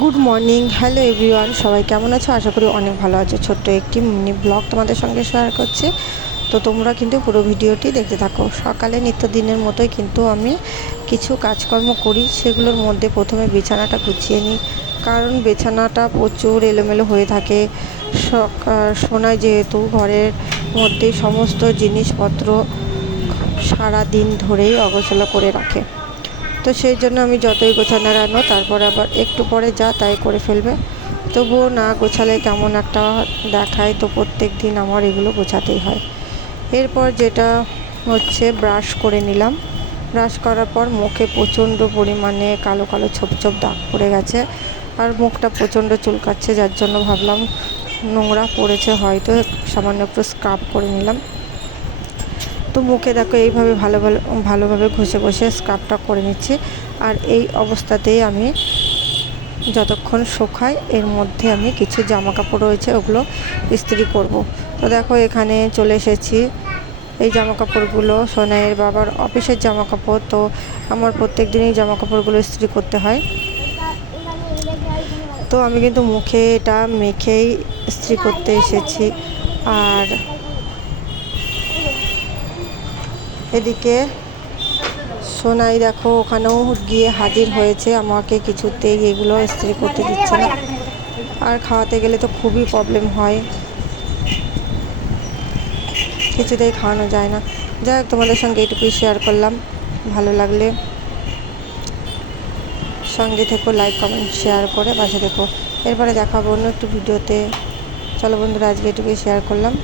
Good morning, hello everyone, সবাই কেমন আছো? আশা করি অনেক ভালো আছো। ছোট্ট একটি মিনি ব্লগ তোমাদের সঙ্গে শেয়ার করছি, তো তোমরা কিন্তু পুরো ভিডিওটি দেখতে থাকো। সকালে নিত্যদিনের মতোই কিন্তু আমি কিছু কাজকর্ম করি, সেগুলোর মধ্যে প্রথমে বিছানাটা গুছিয়ে নিই, কারণ বিছানাটা প্রচুর এলোমেলো হয়ে থাকে। শোনায় যেহেতু ঘরের মধ্যে সমস্ত জিনিসপত্র সারা দিন ধরেই অগোছালো করে রাখে, তো সেই জন্য আমি যতই গোছানো আনো তারপরে আবার একটু পরে যা তাই করে ফেলবে, তবুও না গোছালে কেমন একটা দেখায়, তো প্রত্যেক দিন আমার এগুলো গোছাতেই হয়। এরপর যেটা হচ্ছে ব্রাশ করে নিলাম। ব্রাশ করার পর মুখে প্রচণ্ড পরিমাণে কালো কালো ছোপ ছোপ দাগ পড়ে গেছে, আর মুখটা প্রচণ্ড চুলকাচ্ছে, যার জন্য ভাবলাম নোংরা পড়েছে হয়তো, সামান্য একটু স্ক্রাব করে নিলাম। তো মুখে দেখো এইভাবে ভালোভাবে ঘষে ঘষে স্ক্রাবটা করে নিচ্ছি। আর এই অবস্থাতেই আমি যতক্ষণ শুকাই এর মধ্যে আমি কিছু জামা কাপড় রয়েছে ওগুলো ইস্ত্রি করব। তো দেখো এখানে চলে এসেছি। এই জামা কাপড়গুলো সোনাইয়ের বাবার অফিসের জামা কাপড়, তো আমার প্রত্যেক দিনই জামা কাপড়গুলো ইস্ত্রি করতে হয়। তো আমি কিন্তু মুখে এটা মেখেই ইস্ত্রি করতে এসেছি। আর এদিকে সোনাই দেখো ওখানেও গিয়ে হাজির হয়েছে, আমাকে কিছুতেই এগুলো ইস্ত্রি করতে দিচ্ছে না। আর খাওয়াতে গেলে তো খুবই প্রবলেম হয়, কিছুতেই খাওয়ানো যায় না। যাই হোক, তোমাদের সঙ্গে এইটুকুই শেয়ার করলাম। ভালো লাগলে সঙ্গে থেকো, লাইক কমেন্ট শেয়ার করে পাশে থেকো। এরপরে দেখাবো অন্য একটু ভিডিওতে। চলো বন্ধুরা, আজকে এটুকুই শেয়ার করলাম।